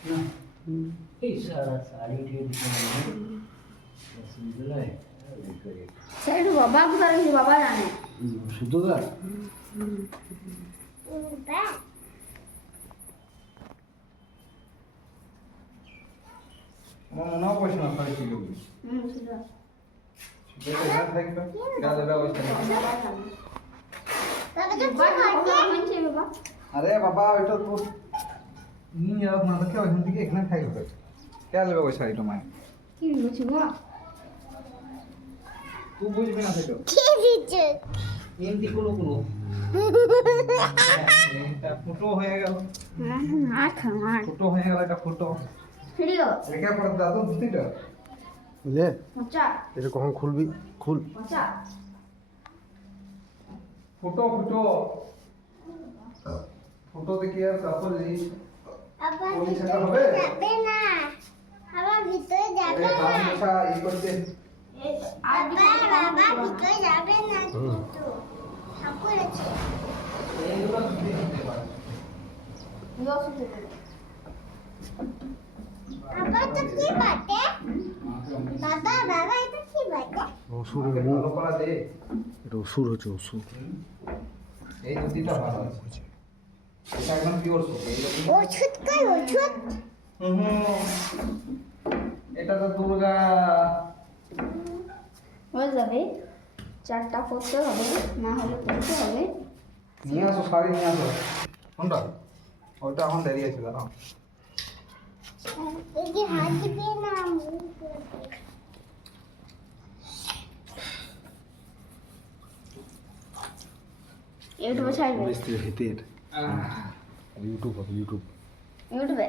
এই সারা সাড়ি সুন্দর হয় সাইডু বাবা কোথায় রয়েছে বাবা জানে শুধু গা মনে পয়সা না পারে কি করবি সেটা সেটা না থাকবে কাজে ব্যবস্থা নেই। বাবা আরে বাবা ওইটা তো নিয়ে যাও না দেখে ওইখান থেকে এখানে থাকবে কাজে ব্যবস্থা এটা মায় কি বলছি বাবা তুই বুঝবি না সেটা এমনি কোনো কোনো এটা ফুটো হয়ে গেল ফুটো হয়ে গেল এটা ফুটো ফিরিও রেখে পড়ে দাদু দুটিটা বুঝলে পচা এটা কখন খুলবি খুল পচা ফুটো ফুটো ফুটো দেখি আর কাপড় দিস আবার ওই ভিতরে ছাড়া হবে? যাবে না আবার ভিতরে যাবে আরে না কাজ মোছা ই করতে বাবা ভিতরে যাবে না কিন্তু ঠাকুর আছে এইগুলো দিতে দিতে পারে আবার তো কি বাটে বাবা বাবা এটা কি বাটে অসুরের আমাকে মুখ ভালো করা দে এটা অসুর হচ্ছে অসুর এই দুটিটা ভালো আছে এটা একদম পিওর সুপ এইরকম ওষুধ কই ওষুধ এটা তো দুর্গা হয়ে যাবে চারটা করতে হবে না হলে করতে হবে নিয়ে আসো শাড়ি নিয়ে আসো কোনটা ওইটা এখন দেরি আছে দাঁড়াও এই যে হাত দিবি না ইউটিউবে ছাড়বে মিস্ত্রি হিতের ইউটিউব হবে ইউটিউব ইউটিউবে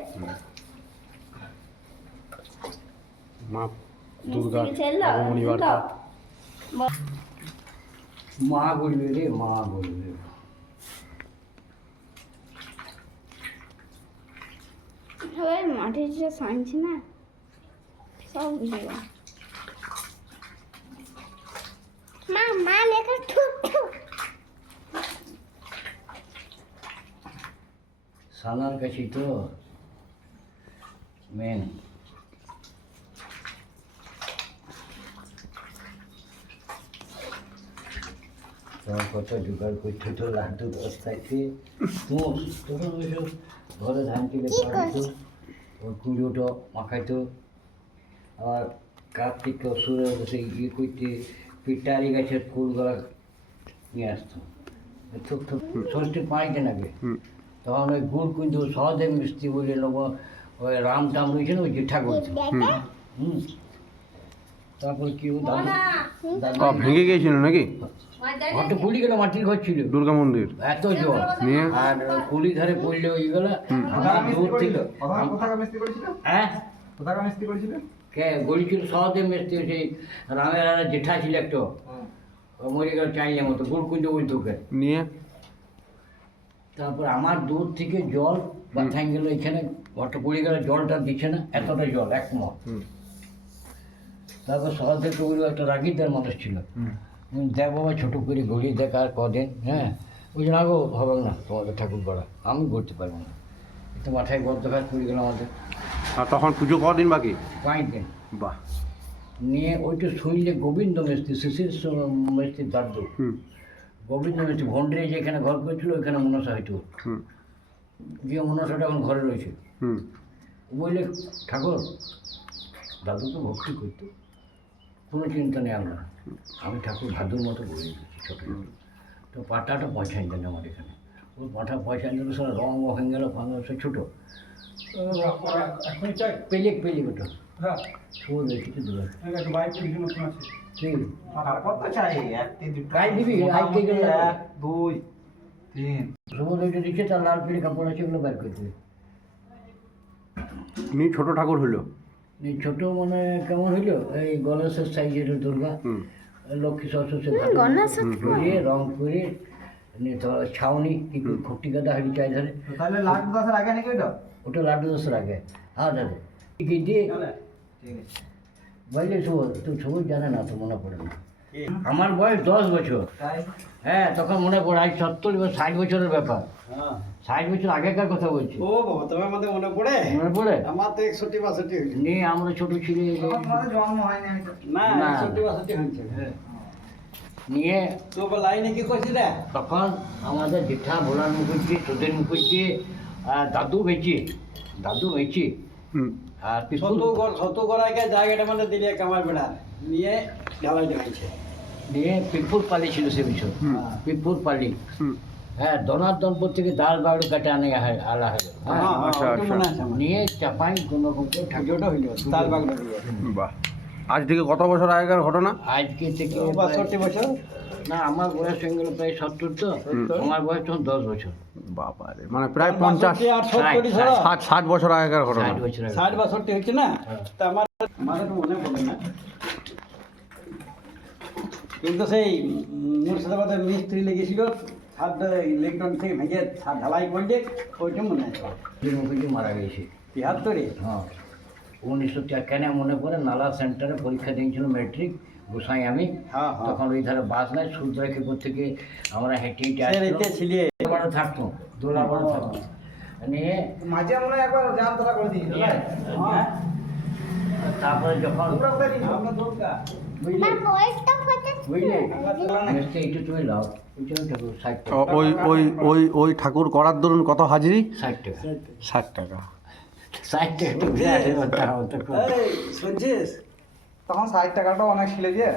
মা দুর্গা মিস্ত্রি ছেড়ে দাও, আগমনী বার্তা দাও। মা বলবে রে মা বলবে সবাই মাঠে যে সানছে না সব বুঝে গেল মা মা লেখা ঠুক ঠুক সালার কাছে তো মেন তোমার কত জোগাড় করছো তো লাড্ডু বস্তাইছে তোমার ওইসব ঘরে ধান কেটে পাঠাইতো ওই কুড়োটো মাখাইতো আবার কার্তিক সুরে বসে ইয়ে করতে পিটারি গাছের ফুলগুলা নিয়ে আসতো থুক থুক ষষ্ঠী পাইতে নাগে হুম তখন ওই গুড় কিন্তু সহদেব মিস্ত্রি বলে নেব ওই রাম টাম রয়েছে না ওই জেঠা করছে হুম তারপরে কি ও ভেঙে গিয়েছিল নাকি ঘরটা কুলি গেল মাটির ঘর ছিল দুর্গা মন্দির এত জল নিয়ে আর কুলি ধারে পড়লে ওইগুলো আমার দূর থেকে কোথাকার মিস্ত্রি করেছিল হ্যাঁ কোথাকার মিস্ত্রি করেছিল কে বলছিল সহদেব মিস্ত্রি সেই রামের আর জেঠা ছিল একটা মরে গেল চাইলে মতো গুড় কুঞ্জ ওই ঢুকে নিয়ে তারপর আমার দূর থেকে জল বাথাই গেল এখানে ঘরটা পড়ে গেলে জলটা দিচ্ছে না এতটা জল এক মত হুম তারপর সহদেব তো বললো একটা রাগিদার মানুষ ছিল হুম দেখ বাবা ছোটো করে ঘড়ি দেখ আর কদিন হ্যাঁ ওই জন্য আগো হবে না তোমাদের ঠাকুর করা আমি করতে পারবো না একটু মাথায় গর্দঘাত পড়ে গেল আমাদের আর তখন পুজো কদিন বাকি 5 দিন বাহ নিয়ে ওইটা শুনলে গোবিন্দ মিস্ত্রি শিশির মিস্ত্রির দাদু হুম গোবিন্দ মিস্ত্রি ভন্ডে যেখানে ঘর করেছিল ওইখানে মনসা হইতো হুম গিয়ে মনসাটা এখন ঘরে রয়েছে হুম বললে ঠাকুর দাদু তো ভক্তি করতো কোনো চিন্তা নেই আমরা আমি ঠাকুর ভাদুর মতো বলে দিচ্ছি ছোটো তো পাটাটা পয়সাই দেন আমার এখানে ওই পাটা পয়সাই দিল সেটা রঙ হয়ে গেল ভাঙা সে ছোটো এখন চাই পেলেক পেলেক ওটা হ্যাঁ শুয়ে রয়েছে কিছু দূরে একটু বাইক করে দিন নতুন আছে ঠিক তারপর তো চাই একটি দুটো গাই দিবি, গাই দিয়ে গেলে হবে। 1 2 3 শুভ ওইটা দিচ্ছে তার লাল পেলে কাপড় আছে ওগুলো বের করে দেবে উনি ছোট ঠাকুর হইলো এই ছোটো মানে কেমন হইলো এই গণেশের সাইজের দুর্গা হুম লক্ষ্মী সরস্বতী গণেশের করে রং করে নিয়ে তোমার ছাউনি একটু খুঁটি গাদা হাড়ি চাই ধরে তো তাহলে লাখ 10 আগে নাকি ওটা ওটা লাড্ডু দোষের আগে হ্যাঁ দাদা দিয়ে ঠিক আছে বললে শুভ তুই শুভ জানে না তো মনে পড়ে না আমার বয়স 10 বছর। তাই হ্যাঁ, তখন মনে পড়ে আজ 70 বা 60 বছরের ব্যাপার। হ্যাঁ 60 বছর আগেকার কথা বলছি। ও বাবা তোমার মধ্যে মনে পড়ে মনে পড়ে? আমার তো 61-62 হয়েছে নিয়ে আমরা ছোট ছিলি, তখন তোমাদের জন্ম হয়নি আমি তো। না না। 61-62 হয়েছে নিয়ে তো লাইনে কি করছিস রে তখন আমাদের জেঠা ভোলার মুখুজ্জি, তোদের মুখুজ্জি, দাদু বেচি আর পিছু শত গড়াইকে জায়গাটা মানে দিলে কামার বেড়া নিয়ে ঢালাই দেখাইছে নিয়ে পিপুর পালি ছিল সে বছর, পিপুর পালি। হ্যাঁ, দনাদনপুর থেকে ডাল বাড়ি কাটে আলা হলো। হ্যাঁ, আচ্ছা, ওটা আচ্ছা। মনে আছে আমার। নিয়ে চাপাই কোনো রকমকে ঠাকুরটা হইল তাল বাগড়া দিয়ে বাহ, আজ থেকে কত বছর আগেকার ঘটনা? আজকে থেকে 62 বছর না, আমার বয়স হয়ে গেল প্রায় 70। তো আমার বয়স তখন 10 বছর, বাবা রে, মানে প্রায় 50 60 বছর আগেকার ঘটনা। 60 বছর আগে। 60-62 হচ্ছে না তা আমার তো মনে পড়ে না কিন্তু সেই মুর্শিদাবাদের মিস্ত্রি লেগেছিল ছাদ ইলেকট্রন থেকে ভেঙে ছাদ ঢালাই করলে ওইটা মনে আছে তোদের মুখুজ্জি মারা গেছে। 73-এ হ্যাঁ, 1904 কেন মনে পড়ে, নালা সেন্টারে পরীক্ষা দিয়েছিল মেট্রিক, গোসাই আমি। হ্যাঁ, হ্যাঁ। তখন ওই ধারে বাস নাই, সূর্যরেখাপুর থেকে আমরা হেঁটে হেঁটে সে রেতে আসতাম। ছিলিয়ে দোলাপাড়া থাকতো, দোলাপাড়া থাকতো নিয়ে মাঝে মনে হয় একবার জাম ধরা করে দিয়েছিল না? হ্যাঁ, তারপরে যখন তোমরা কোথায় দিয়েছো? বুঝলে না বয়সটা কত বুঝলে নেক্সট এইটু তুমি লাও, এইটু ঠাকুর 60 টাকা, ওই ঠাকুর করার দরুন কত হাজিরি? 60 টাকা, 60 টাকা। 60 টাকা তো বিরাট ব্যাপার, ওটা খুব। এই শুনছিস তখন 60 টাকাটা অনেক ছিল যে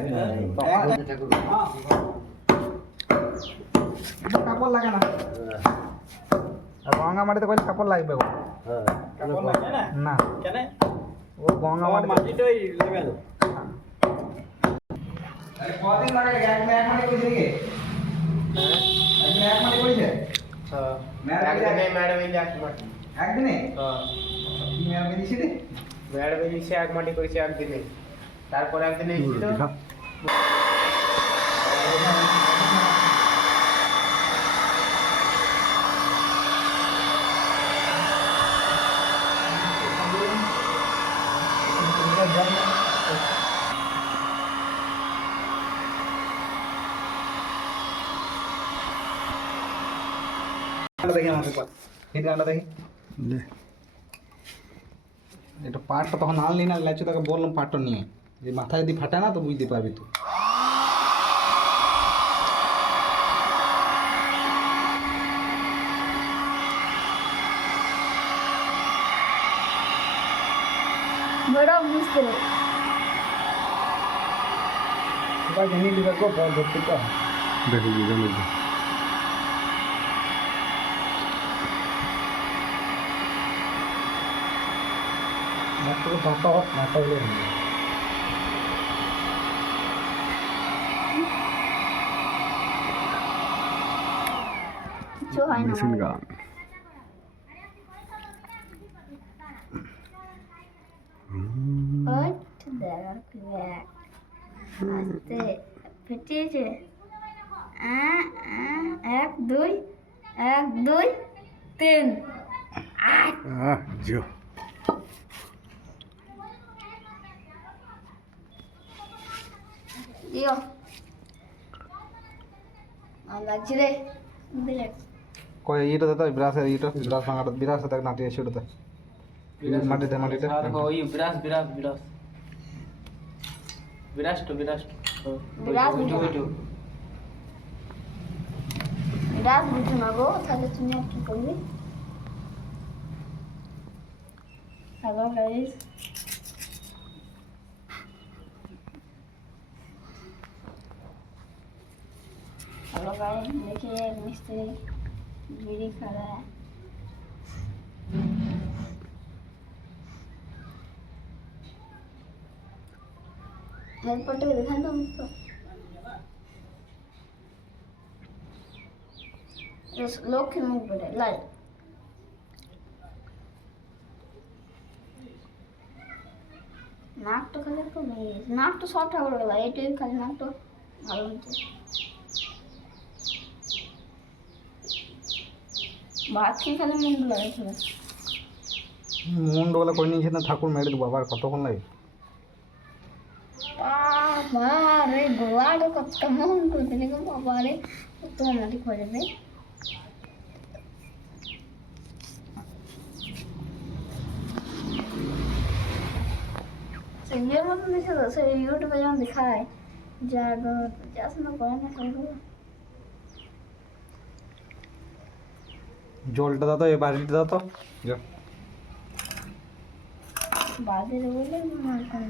তখন ঠাকুর কাপড় লাগে না আর গঙ্গা মাটিতে কইলে কাপড় লাগবে গো। হ্যাঁ, কাপড় লাগে না না কেন ও গঙ্গা মাটিতে মাটিটাই লেভেল আরে কদিন লাগে এক মাটি কইছে কি এক মাটি কইছে একদিনে একদিনে কি মেয়ার বেরিয়েছে রে মেয়ার বেরিয়েছে এক মাটি করেছে একদিনে, তারপর একদিনে ছিল দেখি আমাকে হিট গানটা দেখি এটা পাটটা তখন আনলি না লাইছো তোকে বললাম পাটটা নিয়ে যে মাথা যদি ফাটা না তো বুঝতে পারবি তুই বড় মিস্ত্রি সবাই জেনে দিবে গো বল ধরতে তো দেখি জানি মাত্র বাতা মাথা হলো কিছু হয় না মেশিন গান। ওই দেখ আস্তে ফেটিয়েছে 1 2 1 2 3 জো দিও লাগছে রে দিলে কই এইটা তো ব্রাশ এইটা ব্রাশ ভাঙাটা ব্রাশ তাক নাটি আছে ওটা মাটিতে মাটিতে ওই বিরাস বিরাস বিরাস বিরাস তো বিরাস ওইটু বিরাস বুঝছো না গো তাহলে তুমি আর কি করবে হ্যালো গাইস हेलो गाइस देखिए मिस्त्री बीड़ी खड़ा है हेल्प पट्टे को दिखा दो मुझको इस लोग के मुंह पर लाइट नाक तो खाली तो नहीं नाक तो सॉफ्ट हो गया ये तो खाली नाक तो ভালো হচ্ছে ভাত খেয়ে খালি মুন্ডু লাগাইছিল মুন্ডওয়ালা করে নিয়েছে না ঠাকুর মেরে দেবো আবার কতক্ষণ লাগে বাবা রে গোলাটা কত কেমন করে দিলে গো বাবা রে কত মাটি খোয়া যাবে সেই মতন দিছে তো সেই ইউটিউবে যেমন দেখায় যা যাসনা করে না করবো জলটা দাও তো এই বাড়িটা দাও তো যা। বাজে বলে মনে করে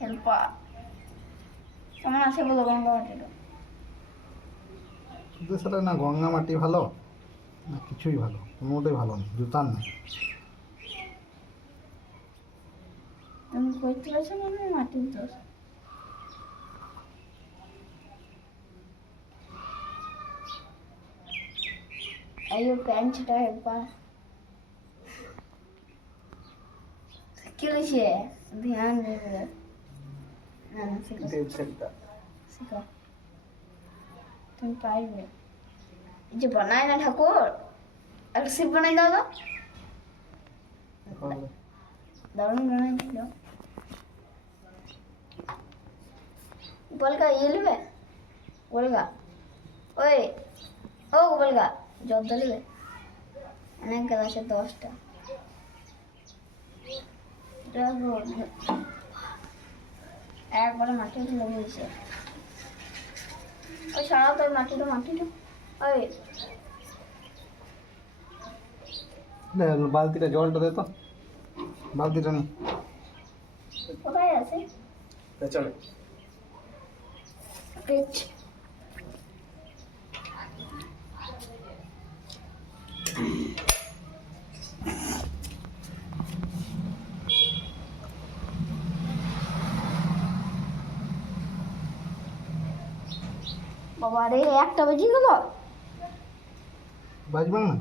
হেল্পা কেমন আছে বলো গঙ্গা মাটিটা শুধু সেটা না গঙ্গা মাটি ভালো না কিছুই ভালো কোনোটাই ভালো না জুতার না তুমি করতে পারছো না মাটির দোষ আইও প্যান্টটা একবার কি লিখে ধ্যান দেবে না না শিখো শিখো তুমি পারবে এই যে বানায় না ঠাকুর একটা শিব বানাই দাও তো দারুণ বানাই দিল বলগা ইয়ে নেবে বলগা ওই ও বলগা জল দিলে অনেক গাছ আছে 10টা একবারে মাটিতে লাগিয়েছে ওই সারা তো মাটিটা ওই বালতিটা জলটা দে তো বালতিটা নেই কোথায় আছে পেছনে পেচ বাবা রে 1টা বেজে গেল বাজবে না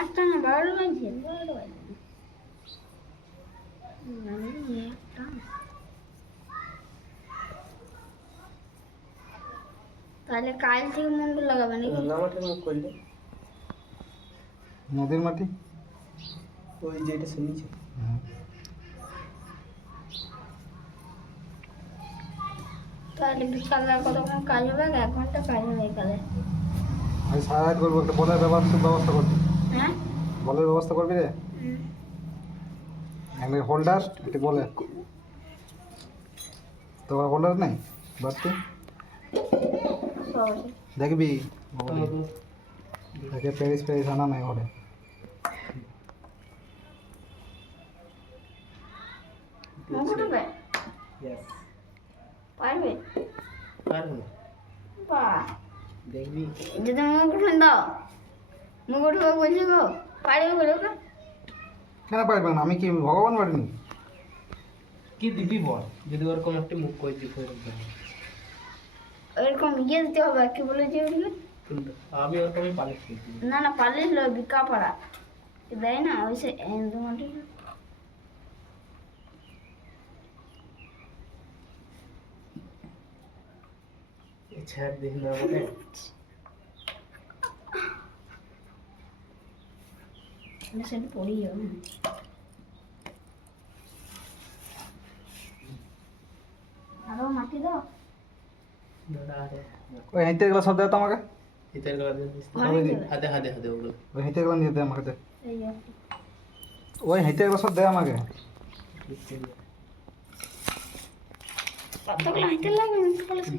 একটা না 12টা বাজে 12টা বাজে একটা তাহলে কাল থেকে মন্ডল লাগাবে নাকি গঙ্গা মাটির মুখ করলে নদীর মাটি ওই যেটা শুনেছি তাহলে বিকালে কতক্ষণ কাজ হবে 1 ঘন্টা কাজ হবে বিকালে আমি সারা রাত করবো একটা বলের ব্যবস্থা করবি হ্যাঁ বলের ব্যবস্থা করবি রে একটা হোল্ডার একটা বলে তোমার হোল্ডার নাই বাড়তি সব আছে দেখবি দেখে প্যারিস আনা নাই ঘরে মুকুট হবে ইয়েস পারবে পারবো না বাহ দেখবি যদি মুকুট দাও মুকুট হবে বলছি গো পারবে বলো তো কেন পারবে না আমি কি ভগবান পারিনি কি দিবি বল যদি ওরকম একটা মুখ করে দিবি এরকম ইয়ে দিতে হবে কি বলে যে ওগুলো কিন্তু আমি ওরকমই পালিশ করে দিবি না না পারলে লো বিকা পাড়া দেয় না ওই সে এন্ড মাটি ছাড় দেখি না বলে আমি সেটা পড়ি যাবো আরো মাটি দাও দাদা আরে ওই হেঁটে গেলো সব দেয় তো আমাকে ইতার গলা দিয়ে হাতে হাতে হাতে ওগুলো ওই হেঁটে গেলো নিয়ে দেয় আমাকে দে এই যে ওই হেঁটে গেলো সব দেয় আমাকে কতগুলো হাইতে লাগে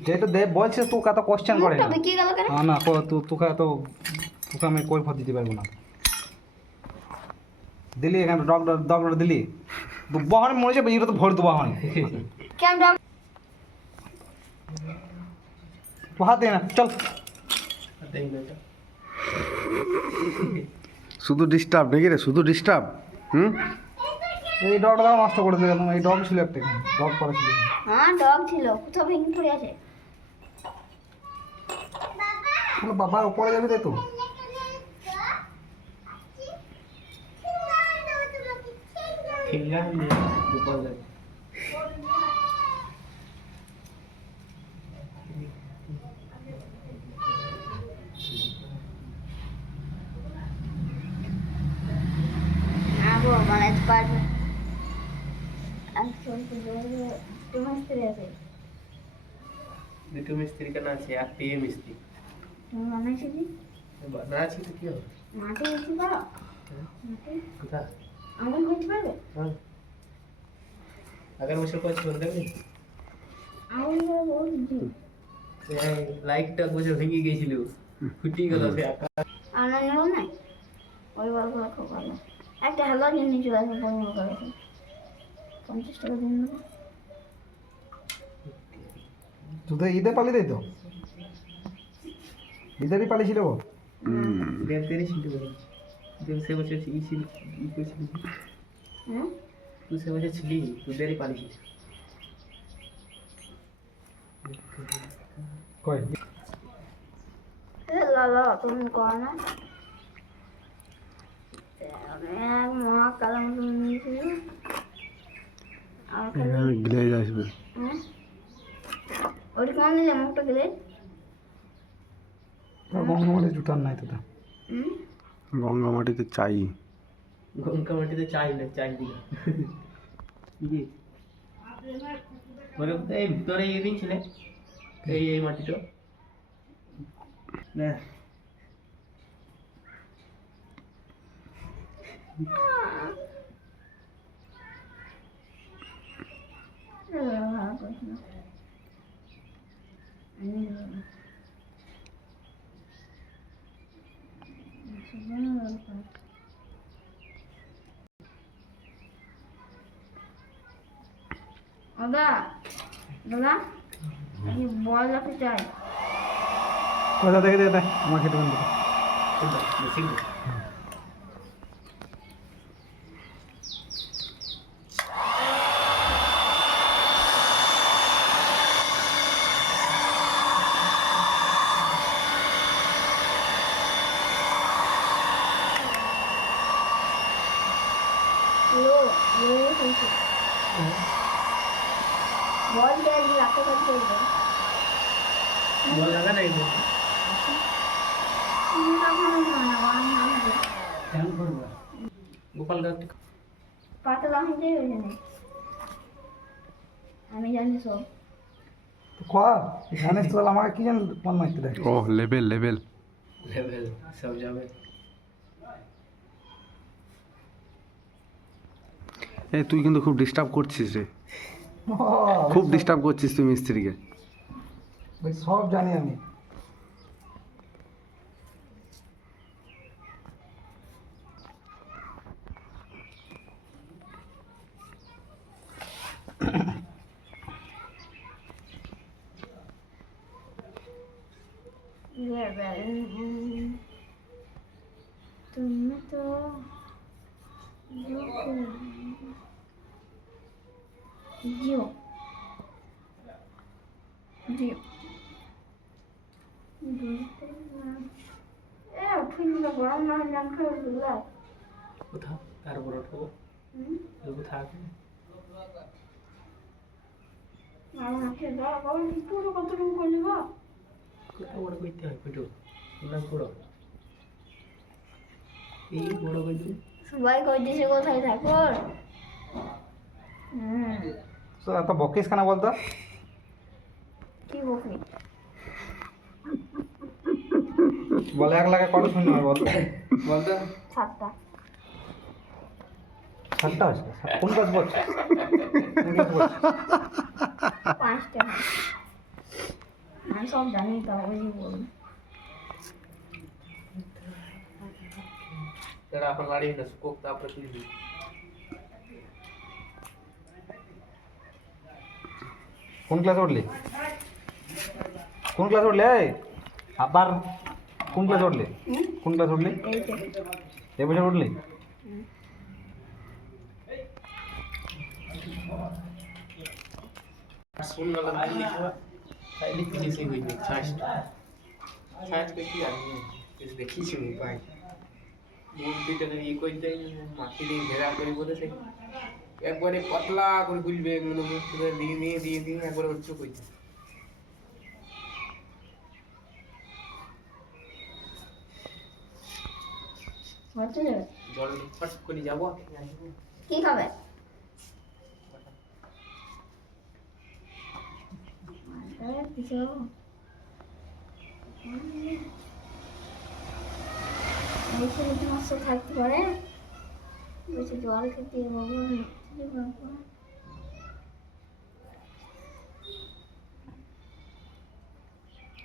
যেটা দে বলছিস তুই কত কোশ্চেন করে মুখটা বিকিয়ে গেল কেন না তোকে তোকে আমি কই ফত দিতে পারবো না দিলি এখানে ডক্টর দিলি বহন মনে হচ্ছে এটা তো ভোট দেবো হন কেন ডক তো হাত দে না চল দেখি না এটা শুধু ডিস্টার্ব নাকি রে শুধু ডিস্টার্ব এই ডগটাও নষ্ট করে দিলাম এই ডগ ছিল একটা ডগ পরে ছিল হ্যাঁ ডগ ছিল কোথাও ভেঙে পড়ে আছে বাবা উপরে যাবি রে তো ঠিক আছে দুপুর যাবে দুটো মিস্ত্রি কেন আছে, আর পেয়ে মিস্ত্রি তুমি বানাইছিলি না আছে তো কি হবে? মাটি উঠতে পারো মাটি কোথায়? আগুন করতে পারবে হ্যাঁ, আগের বছর কত বলতে পারবি? আগুন করে বহুত জি লাইটটা বছর ভেঙে গিয়েছিল, ফুটিয়ে গেল সে আকাশ। আনন্দ হল না ওই গল্পটা খুব ভালো একটা হ্যালো জিনিস চলে আসবে বন্ধ করে 50 টাকা দিন দেবো তুই তো ঈদে পালি দেই তো, ঈদেরই পালিছিল ও। দেড় ছিল সে বছর ই ছিল ই করেছিল, হ্যাঁ তুই সে বছর ছিলি, তোদেরই পালিয়েছিল। কই লালা তুমি কর না মা কালা মতন নিয়েছিল আর গ্লেজ আসবে। হ্যাঁ ওটা কেমন নিলে মুখটা গেলে গঙ্গামাটি জুটার নাই তো গঙ্গা মাটিতে চাই। গঙ্গা মাটিতে চাই না, চাই দিলা কি বলে এই ভিতরে এই দিন ছিলে এই মাটিটা না দাদা দাদা এই বল রাখতে চাই কোথা থেকে দে আমার খেতে বন্ধ মেশিন লো লো হয়েছে বল দিয়ে রাখতে পারতে বল লাগা নাই গোপাল গাছটা পাতলা হয়ে যায় আমি জানি সব কর জানিস তো আমাকে কি জানি মন মারতে দেখ ও লেভেল লেভেল। লেভেল সব যাবে। এই তুই কিন্তু খুব ডিস্টার্ব করছিস রে, খুব ডিস্টার্ব করছিস তুই মিস্ত্রিকে। ভাই সব জানি আমি। তুমি তো জিও জিও ফুলগুলো গরম না হলে আমি খাবার দিলাম কোথাও তার উপর উঠবো কোথাও আমার খেয়ে দাও বাবা পুরো কতটুকু করলি গো কোথাও বড় করতে হয় ফুটো না বড় এই বড় করতে সবাই কইতেছে কোথায় থাকো এত বকিস কেন বলতো? কি বকরি বলে 1 লাখে কত শুনতে হবে বলতো? বলতো 7টা 7টা আছে কোন কাজ বলছ? 5টা আমি সব জানি তো ওই বল तेरा अपन गाड़ी में स्कोप था पर तुझे কোন ক্লাস উঠলি? কোন ক্লাস উঠলি? এই আবার কোন ক্লাস উঠলি? কোন ক্লাস উঠলি? এই বছর উঠলি? सुन वाला नहीं लिखा पहले फिनिशिंग हुई थी फर्स्ट फर्स्ट पे की आनी है इस देखी सुनी पाई मूर्ति টা এই কই দেই মাটি দিয়ে ঘেরা করে বলেছে একবারে পাতলা করে গুলবে মানে মুখে দিয়ে একবারে উচ্চ কইছে হচ্ছে যাবে জল ফট করে যাবো কি খাবে কিছু বাবু এই ছেলে তোমার সাথে থাকতে পারে বলছে জল খেতে বাবু বাবু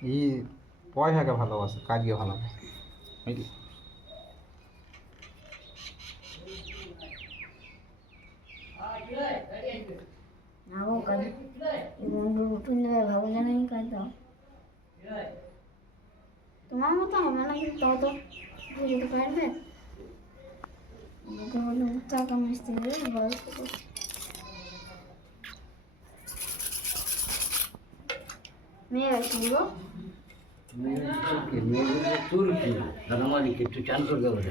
এই পয়সাকে ভালোবাসে, কাজকে ভালোবাসে, বুঝলি? না গো কাজ বন্ধু উঠুন দেবে ভাবো জানাই কাজ দাও তোমার মতো হবে না কিন্তু তাও তো বুঝতে পারবে আমাকে বললো টাকা মিস্ত্রি বয়স্ক মেয়ে আসবি গো তুর্কি রানামালিকে একটু চান করবে বলে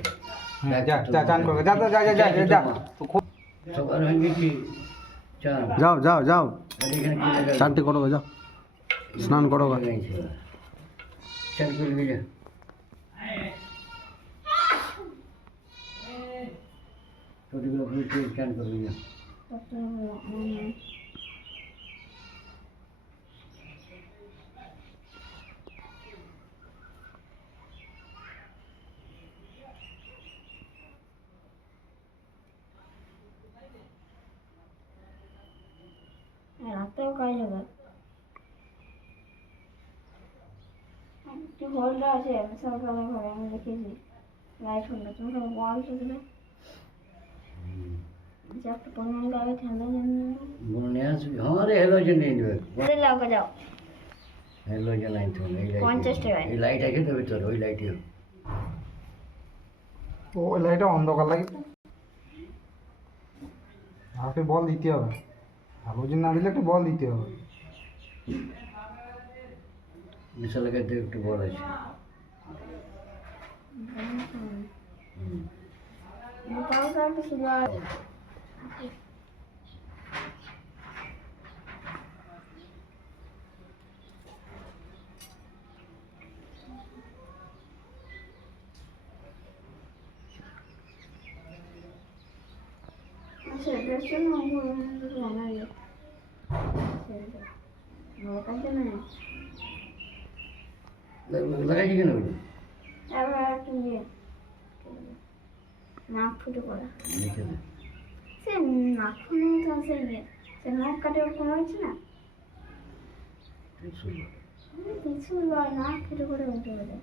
যা যা চান করবে, যা যা যা যা যা যা। সবার হয়ে কি চান যাও যাও যাও আর এখানে কি লাগা চানটি করো গো, যাও স্নান করো গো। চান করবি যা ছোটগুলো বুঝতে চান করবি যা রাতেও কাজ হবে একটু হোল্ডার আছে সরকারের ঘরে আমি দেখেছি লাইট হোল্ডার তুমি সব বল দেবে যে একটা পরিমাণ গাড়ি ঠান্ডা জন্য মনে আসবি আমারে হ্যালোজেন নিয়ে নেবে বলে লাউকে যাও হ্যালোজেন আনতে হবে এই 50 টাকায়। এই লাইট আছে তো ভিতরে ওই লাইটই ওই লাইটটা অন্ধকার লাগে তো, আমাকে বল দিতে হবে, হ্যালোজেন না দিলে একটা বল দিতে হবে। বিশাল কাছে একটু বড় আছে কাউকে একটা সুযোগ আছে আচ্ছা ড্রেসটা না বানাই কাজে না লাগাইছি কেন এবার একটু ইয়ে নাক ফুটে পড়া লিখে দে সে নাক ফুটে তো সে ইয়ে সে নাক কাটে ওরকম হয়েছে না কিছু লয় নাক ফুটে পড়ে উঠে পড়ে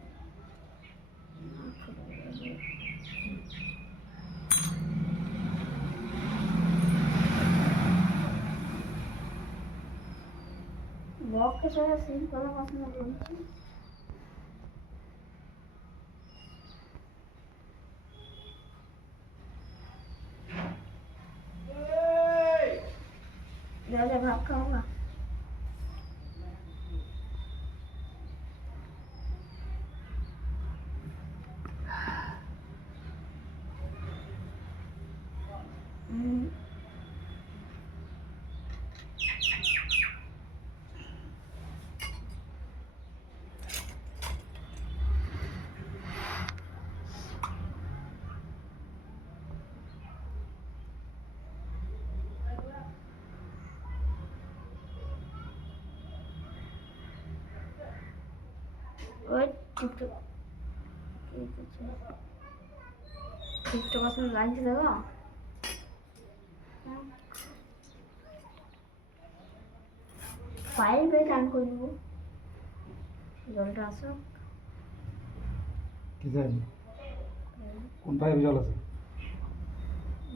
বককে সবাই সিন করা পছন্দ করছে দাদা ভাত খাও না ওই টিকটক টিকটক আসলে লাগছে দেখো পাইপে চান করে দেবো জলটা আসো কি জানি কোন পাইপে জল আছে?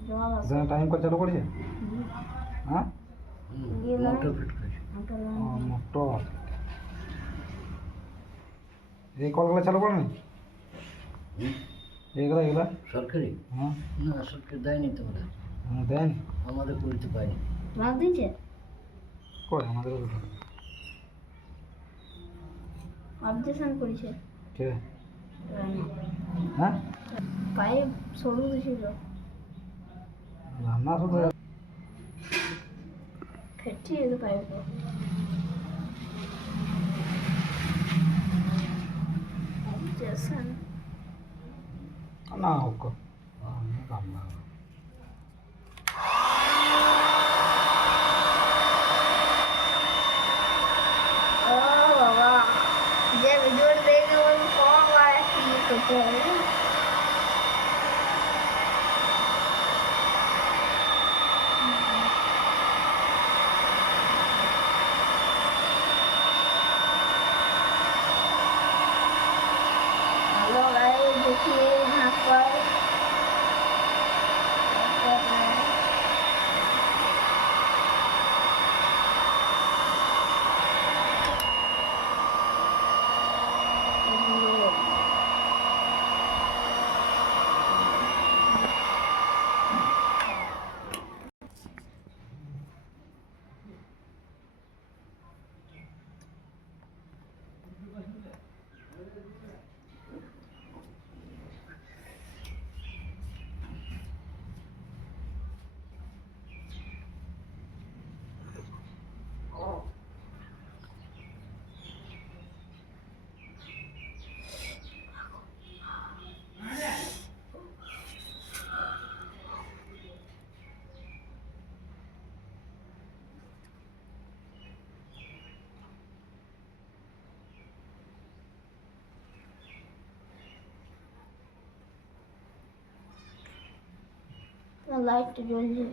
জল আসো এখানে টাইম কল চালু করেছে? হ্যাঁ, মোটর ফিট করেছে মোটর। এই কলগুলো চালু করেনি এইগুলা এগুলা? সরকারি হ্যাঁ না সরকারি দেয়নি তো ওরা দেন আমাদের করতে পারিনি মাছ দিয়েছে কই আমাদের অবজেকশন করেছে কে? হ্যাঁ পাইপ সরু দিয়েছিল রান্না শুধু ফেটিয়ে তো পাইপ অবজেকশন না হোক রান্না ও করতে হবে না? हेलो गाइस, देखिए यहाँ पर लाइट जल जाए।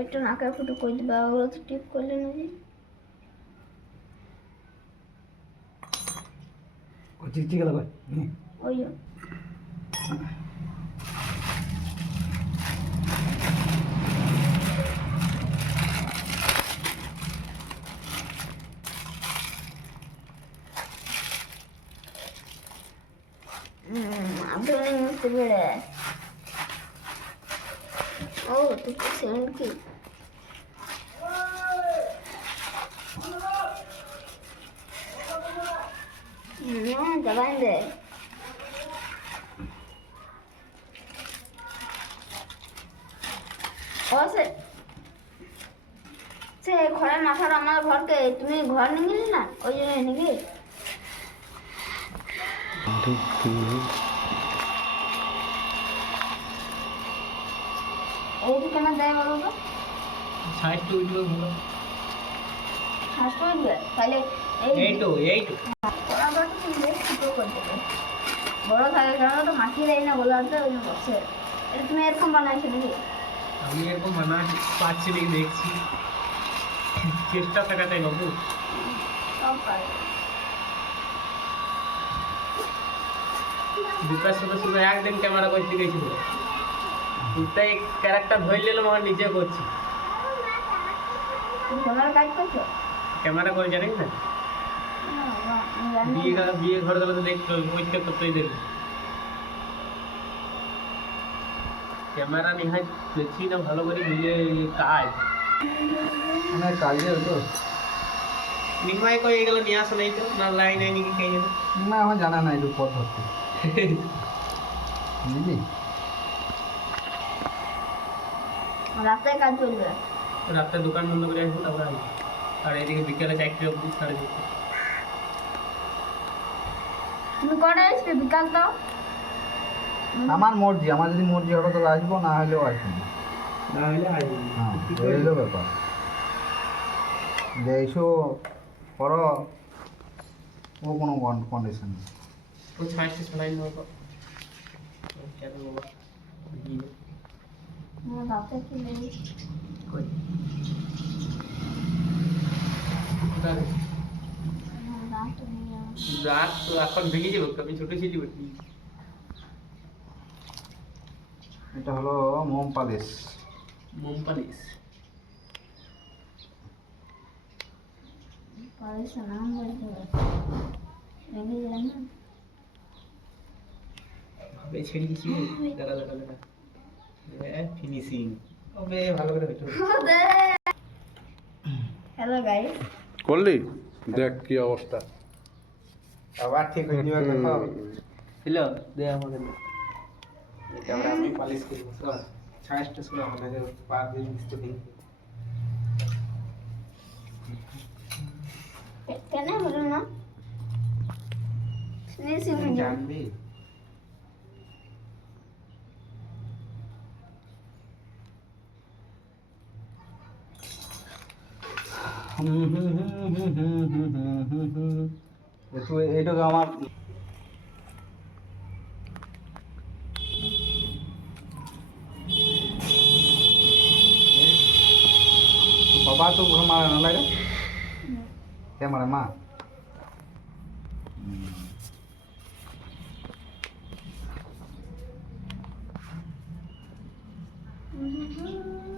একটু নাকের ফুটো করে দিবে, ওগুলো তো টিপ করলে নাকি চিকচিকে লাগবে ওই আপনি মুছতে পেরে ও তুই সেন্ট কি দবাই দে ও সে ঘরের মাথার আমার ঘরকে তুমি ঘর নিয়ে গেলি না, ওই জন্য নাকি এইটা কেন দেয় বলো তো? সাইজটা উঠলো ভালো। হাসতে উঠবে তাহলে এই তো ওরা তো তুমি বেশ ছোটো করে দেবে, বড় থাকে কারণ তো মাটি দেয় না গোলাপটা ওই জন্য বসে। এটা তুমি এরকম বানাইছো নাকি? আমি এরকম বানা পাচ্ছি নাকি দেখছি, চেষ্টা থাকা চাই বাবু। সব পারে। দুটার সাথে শুধু একদিন ক্যামেরা করতে গেছিল, দুটাই ক্যারেক্টার ধরে নিলাম আমার নিজে করছি। তুমি ক্যামেরা কাজ করছো? ক্যামেরা করে জানিস না, আমি জানি না। বিয়ে ঘরে গেলে তো দেখতে হবে, পরীক্ষা করতেই দেখবে। ক্যামেরা নিহাই দেখছি না ভালো করে বুঝে কাজ মানে কাজে তো নিহাই কই এগুলো নিয়ে আসা নাই তো, না লাইন নাই নাকি কে জানে। না আমার জানা নাই একটু পথ ধরতে বুঝলি। রাতে কাজ চলবে। রাতে দোকান বন্ধ করে আসবো, তারপরে আসবো। আর এদিকে বিকেলে 4টে অবধি 4:30। তুমি কটা আসবে বিকাল তো? আমার মর্জি, আমার যদি মর্জি হবে তো আসবো, না হলেও আসবো না। না হলে আসবো না। হ্যাঁ কি এই করবো? হলো ব্যাপার, যে এসো করো ও কোনো কন্ডিশন নেই। ও 6টা ছড়াই নেবো কেন বাবা গিয়ে আমার রাতে কি নেই? কই কোথায় আমার রাতে নেই আমার। রাত তো এখন ভেঙে যাবো, আমি ছোট ছিলি বলি। এটা হলো মোম পালিশ। মোম পালিশ পয়সা নাম বলতে হবে, ভেঙে যায় না। ভাবে ছেড়ে দিছি, দাঁড়া ফিনিশিং তবে ভালো করে হইতো হ্যালো গাইস, করলি দেখ কি অবস্থা। আবার ঠিক হয়ে যাবে কথা হ্যালো দে আমাকে দে। এটা আমরা আমি পালিশ করব সব ছাইটা শুনে আমাদের পা দিয়ে মিশতে দিই কেন হলো না? শুনেছি জানবি তুই এইটাকে আমার बाबा तो हमारा ना लगा क्या हमारा माँ Mm-hmm.